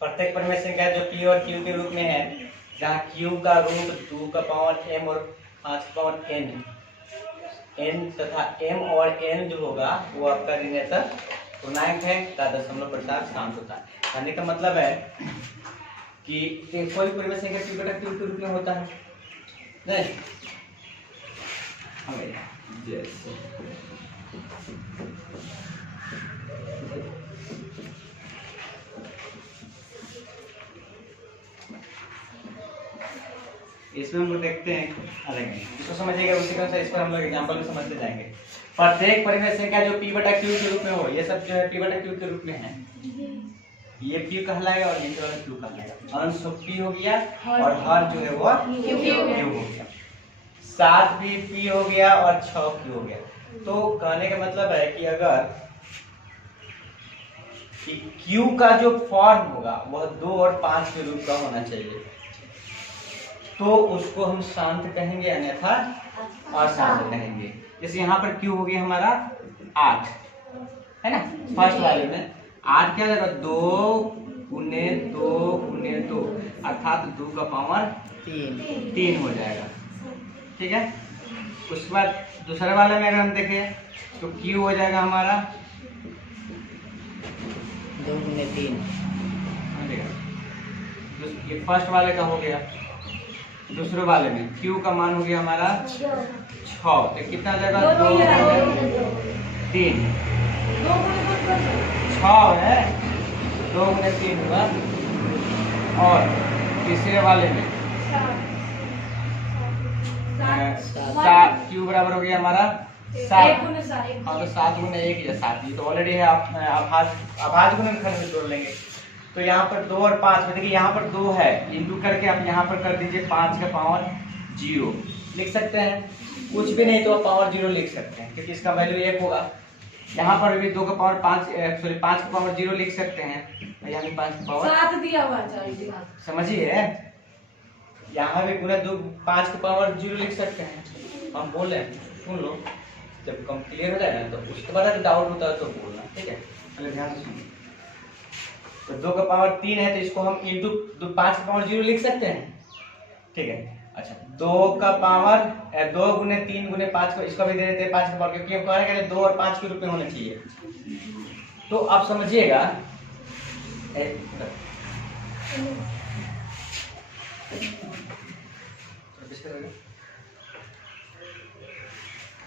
प्रत्येक परिमेय संख्या जो p और q के रूप में है, जहाँ q का रूप 2 का पावर m और 5 का पावर n तथा m और n जो होगा वो आपका ऋणात्मक पूर्णांक है का दशमलव प्रसार शांत होता है। कहने का मतलब है कि कोई परिमेय संख्या p बटा q के रूप में होता है नहीं। जैसे इसमें हम लोग देखते हैं इसको समझिएगा, उसी के अनुसार इस पर हम लोग एग्जांपल में समझते जाएंगे। प्रत्येक परिमेय संख्या जो p बटा q के रूप में हो, ये सब जो है p बटा q के रूप में है, ये p कहलाएगा और नीचे वाला q कहलाएगा। अंश p हो गया और हर जो है वो q हो गया। 7 भी p हो गया और 6 q हो गया। तो कहने का मतलब है कि अगर q का जो फॉर्म होगा वह 2 और 5 के रूप का होना चाहिए, तो उसको हम शांत कहेंगे, अन्यथा अशांत कहेंगे। जैसे यहाँ पर q हो गया हमारा 8 है ना, फर्स्ट वाले में 8 क्या जाएगा 2 गुने 2 गुने 2 अर्थात 2 का पावर 3 हो जाएगा। ठीक है, उसके बाद दूसरे वाले में अगर हम देखें तो q हो जाएगा हमारा 2 गुने 3। ये फर्स्ट वाले का हो गया। दूसरे वाले में q का मान हो गया हमारा 6, तो कितना आ जाएगा 2 3 6 है, 2 गुने 3 होगा। और तीसरे वाले में 7 q बराबर हो गया हमारा 7। हाँ तो 7 गुने 1 या 7, ये तो ऑलरेडी है, आप आभाज गुने खंड में जोड़ लेंगे। तो यहाँ पर 2 और 5 में देखिए यहाँ पर 2 है, इंटू करके आप यहाँ पर कर दीजिए 5 का पावर 0 लिख सकते हैं। कुछ भी नहीं तो आप पावर 0 लिख सकते हैं क्योंकि इसका वैल्यू 1 होगा। यहाँ पर भी 2 का पावर 5 का पावर 0 लिख सकते हैं, यहाँ भी 5 का पावर 7 दिया हुआ है, समझिए। यहाँ भी गुना 5 का पावर 0 लिख सकते हैं। हम बोल रहे हैं, सुन लो, जब कम क्लियर हो जाए ना तो उसके बाद अगर डाउट होता है तो बोलना, ठीक है। पहले ध्यान से सुनिए। तो 2 का पावर 3 है तो इसको हम इंटू 5 का पावर 0 लिख सकते हैं, ठीक है। अच्छा 2 का पावर 2 गुने 3 गुने 5 को इसका भी दे देते हैं 5 का पावर, क्योंकि हम कह रहे हैं 2 और 5 के रूप में होना चाहिए। तो आप समझिएगा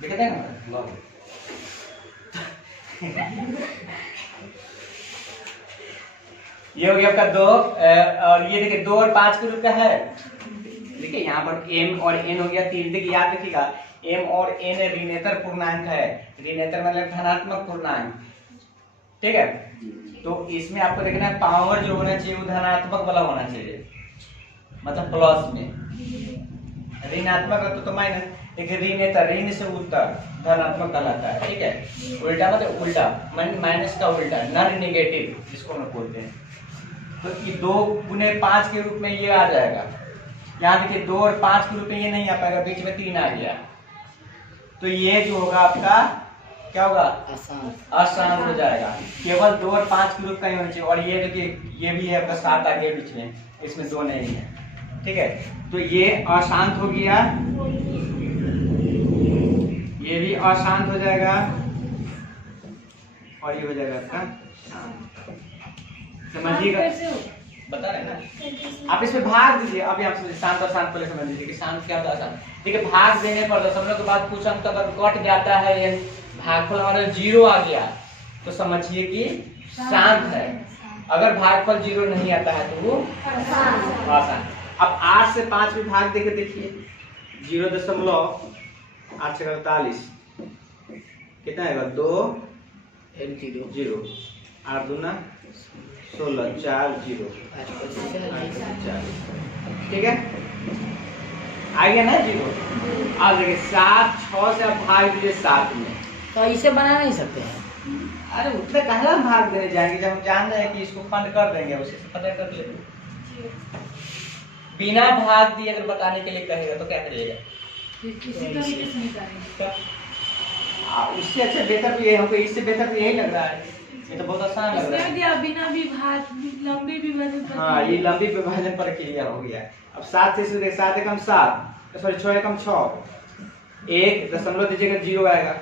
देखते हैं ना ये हो गया आपका 2 और ये देखिए 2 और 5 के रूप का है। देखिए यहाँ पर m और n हो गया 3। देखिए याद रखिएगा m और n ऋणात्मक पूर्णांक है, ऋणात्मक मतलब धनात्मक पूर्णांक, ठीक है। तो इसमें आपको देखना है पावर जो होना चाहिए वो धनात्मक वाला होना चाहिए, मतलब प्लस में। ऋणात्मक तो माइनस, देखिए ऋणात्मक ऋण से उत्तर धनात्मक कहलाता है, ठीक है। उल्टा मतलब उल्टा, माइनस का उल्टा, नॉन नेगेटिव जिसको हम बोलते हैं। तो ये 2 गुने 5 के रूप में ये आ जाएगा। यहाँ देखिए 2 और 5 के रूप में ये नहीं आ पाएगा, बीच में 3 आ गया, तो ये जो होगा आपका क्या होगा अशांत हो जाएगा। केवल 2 और 5 के रूप का ही होना चाहिए। और ये देखिए ये भी है आपका 7 आ गया बीच में, इसमें 2 नहीं है, ठीक है। तो ये अशांत हो गया, ये भी अशांत हो जाएगा और ये हो जाएगा आपका शांत। समझिएगा, बता रहे ना आप इसमें भाग दीजिए। अभी आप शांत और शांत पहले समझ लीजिए कि शांत क्या होता है। देखिए भाग देने पर दशमलव के बाद कुछ अंक अगर कट जाता है या भागफल हमारा 0 आ गया तो समझिए कि शांत है। अगर भागफल 0 नहीं आता है तो वो अशांत। अब 8 से 5 में भाग देके देखिए 0.8 से 48 कितना आएगा 2 0 8 दूना 16 4 0 ठीक है, आ गया ना 0। अब देखिए 7 6 से आप भाग दीजिए 7 में, तो इसे बना नहीं सकते हैं। अरे उतने पहला भाग देने जाएंगे जब हम जान रहे हैं कि इसको खंड कर देंगे, उसे पता कर लेंगे। बिना भाग दिए अगर बताने के लिए कहेगा तो क्या करिएगा? उससे अच्छा बेहतर तो ये हमको इससे बेहतर तो यही लग रहा है। ये तो बहुत आसान लग रहा है। दिया बिना लंबी विभाजन। हाँ, ये लंबी विभाजन प्रक्रिया हो गया। अब 7 से शुरू, 7 एकम 7, सॉरी 6 एकम 6, 1 दशमलव दीजिएगा 0 आएगा,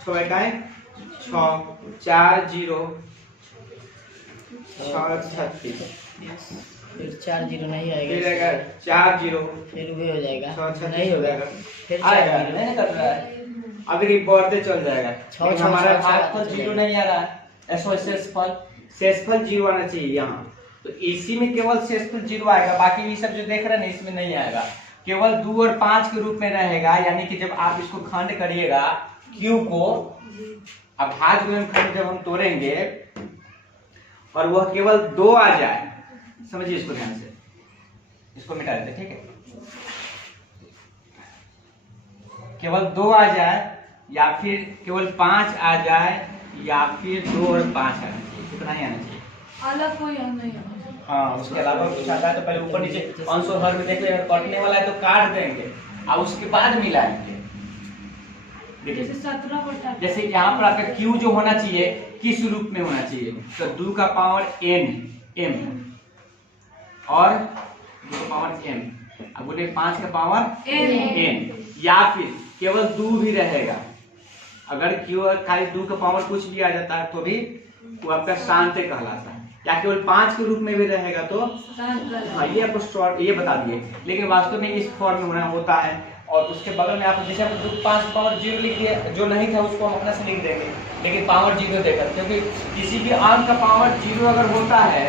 6 एकाएं 6, 4 0 6 36, फिर 4 0 नहीं आएगा, फिर आएगा 4 0, फिर भी हो जाएगा, 6 36 नहीं होगा, फिर 4 आएगा, 0 नहीं कर रहा है। अब देखिए बढ़ते चल जाएगा, लेकिन हमारा भागफल 0 नहीं आ रहा है, शेषफल 0 आना चाहिए यहाँ। तो इसी में केवल शेषफल 0 आएगा, बाकी ये सब जो देख रहे हैं ना इसमें नहीं आएगा, केवल 2 और 5 के रूप में रहेगा। यानी कि जब आप इसको खंड करिएगा Q को, अब भाग खंड जब हम तोड़ेंगे और वह केवल 2 आ जाए, समझिए इसको ध्यान से, इसको मिटा देते, ठीक है। केवल 2 आ जाए या फिर केवल 5 आ जाए या फिर 2 और 5 आना चाहिए, इतना ही आना चाहिए, अलग कोई अंक नहीं है। हाँ, उसके अलावा कुछ आता है तो पहले ऊपर नीचे अंश और हर में देख लेंगे, कटने वाला है तो काट देंगे और उसके बाद मिलाएंगे। जैसे 17 जैसे यहाँ पर आपका Q जो होना चाहिए किस रूप में होना चाहिए, तो 2 का पावर n m और 2 का पावर m, अब बोले 5 का पावर n, या फिर केवल 2 भी रहेगा। अगर Q खाली 2 का पावर कुछ भी आ जाता है तो भी वो आपका शांति कहलाता है, या केवल 5 के रूप में भी रहेगा तो हाँ, ये आपको शॉर्ट ये बता दिए, लेकिन वास्तव में इस फॉर्म में होना होता है। और उसके बगल में आप जैसे 5 पावर 0 लिख दिए, जो नहीं था उसको हम अपना से लिख देंगे, लेकिन पावर 0 देकर, क्योंकि किसी भी अंक का पावर 0 अगर होता है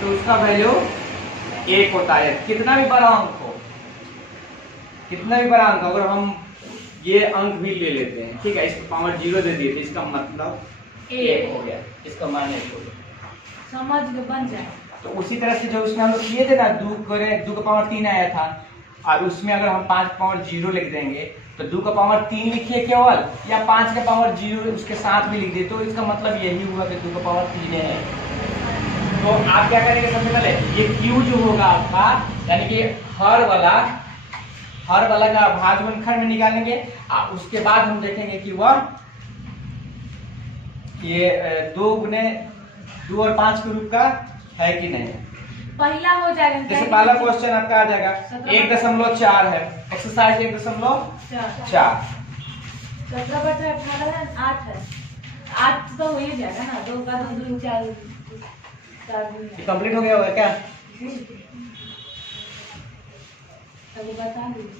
तो उसका वैल्यू 1 होता है, कितना भी बड़ा अंक हो, कितना भी बड़ा अंक, अगर हम ये अंक भी ले लेते हैं, ठीक है, इसको पावर 0 दे दिए तो इसका मतलब 1 हो गया, इसका मान 1 हो गया, समझ के बन जाए। तो उसी तरह से जो उसमें हम लोग किए थे ना, 2 का पावर 3 आया था, और उसमें अगर हम 5 पावर 0 लिख देंगे तो 2 का पावर 3 लिखिए केवल, या 5 का पावर 0 उसके साथ भी लिख दिए, तो इसका मतलब यही हुआ कि 2 का पावर 3 है। तो आप क्या करेंगे, सबसे पहले ये Q जो होगा आपका, यानी कि हर वाला का भागफल में निकालेंगे, और उसके बाद हम देखेंगे कि वह ये 2 और 5 के रूप का है कि नहीं। पहला हो जाएगा, जैसे पहला क्वेश्चन आपका आ जाएगा 1.4 है, एक्सरसाइज 1.4, 17/18 है, 8 है, 8 तो हो ही जाएगा ना, 2 का 2 4 कंप्लीट हो गया होगा क्या? तब बता दीजिए।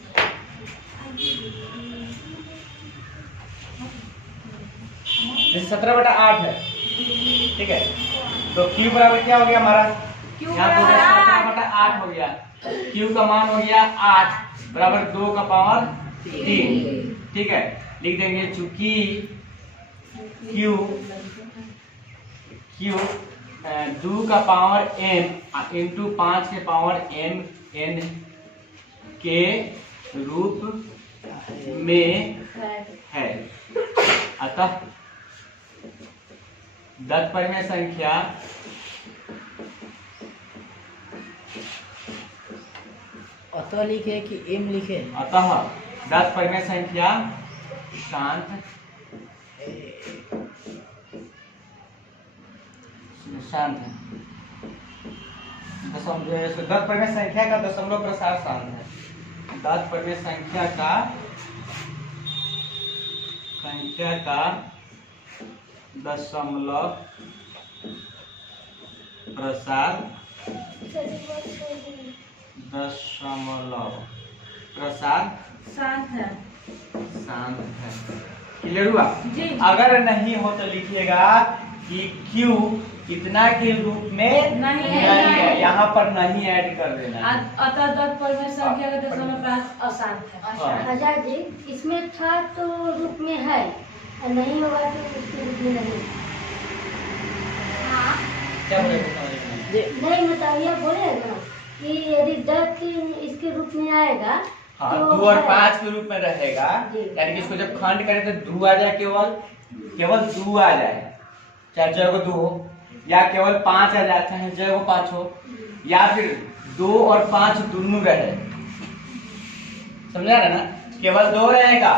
जैसे 17/8 है, ठीक है, तो Q बराबर क्या हो गया हमारा, यहाँ पे 17/8 हो गया, Q का मान हो गया 8 बराबर 2 का पावर 3, ठीक है, लिख देंगे चूंकि Q 2 का पावर m इंटू 5 के पावर m n के रूप में है, अतः तात्पर्य संख्या अतः लिखे कि m लिखे, अतः तात्पर्य संख्या शांत है, तात्पर्य संख्या का दशमलव प्रसार शांत है, तात्पर्य संख्या का दशमलव प्रसार शांत है। क्लियर हुआ? जी। अगर नहीं हो तो लिखिएगा कि Q इतना के रूप में नहीं है, यहाँ पर नहीं ऐड कर देना। अतः तात्पर्य संख्या का दशमलव प्रसार अशांत है। आजाद जी, इसमें था तो रूप में है, और नहीं होगा तो उसके रूप में नहीं। हाँ, क्या बोले? नहीं मतलब ये बोले ना कि यदि 10 के इसके रूप में आएगा हाँ, तो 2 और 5 के रूप में रहेगा, यानी कि इसको जब खंड करें तो 2 आ जाए, केवल 2 आ जाए, चाहे जय को 2 हो, या केवल 5 आ जाए, चाहे जय को 5 हो, या फिर 2 और 5 दोनों रहे, समझा रहे ना? केवल 2 रहेगा,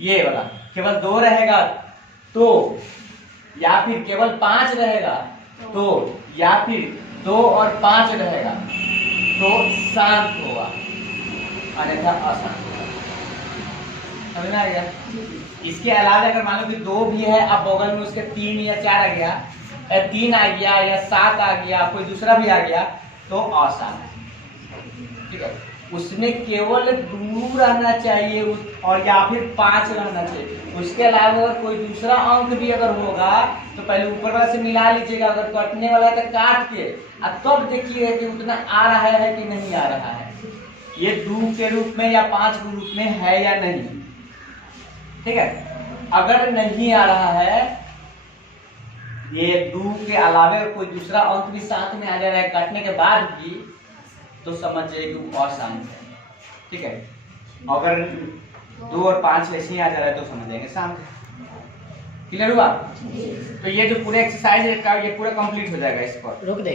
ये वाला केवल 2 रहेगा तो या फिर केवल 5 रहेगा तो, या फिर 2 और 5 रहेगा तो शांत होगा, अन्यथा अशांत होगा। समझ में आ गया? इसके अलावा अगर मान लो कि 2 भी है, अब बगल में उसके 3 या 4 आ गया, 3 आ गया या 7 आ गया, कोई दूसरा भी आ गया तो अशांत। ठीक है, उसमें केवल 2 रहना चाहिए और या फिर 5 रहना चाहिए। उसके अलावा अगर कोई दूसरा अंक भी अगर होगा तो पहले ऊपर वाला से मिला लीजिएगा, अगर कटने वाला है तो काट के अब तब देखिए कि उतना आ रहा है कि नहीं आ रहा है, ये 2 के रूप में या 5 के रूप में है या नहीं। ठीक है, अगर नहीं आ रहा है, ये 2 के अलावा कोई दूसरा अंक भी साथ में आ जा रहा है काटने के बाद भी, तो समझ जाइए कि वो अशांत है। ठीक है, अगर 2 और 5 ऐसे ही आ जा रहा है तो समझ जाएंगे शांत है। क्लियर हुआ? तो ये जो पूरा एक्सरसाइज है ये पूरा कंप्लीट हो जाएगा इस पर। रोक दे।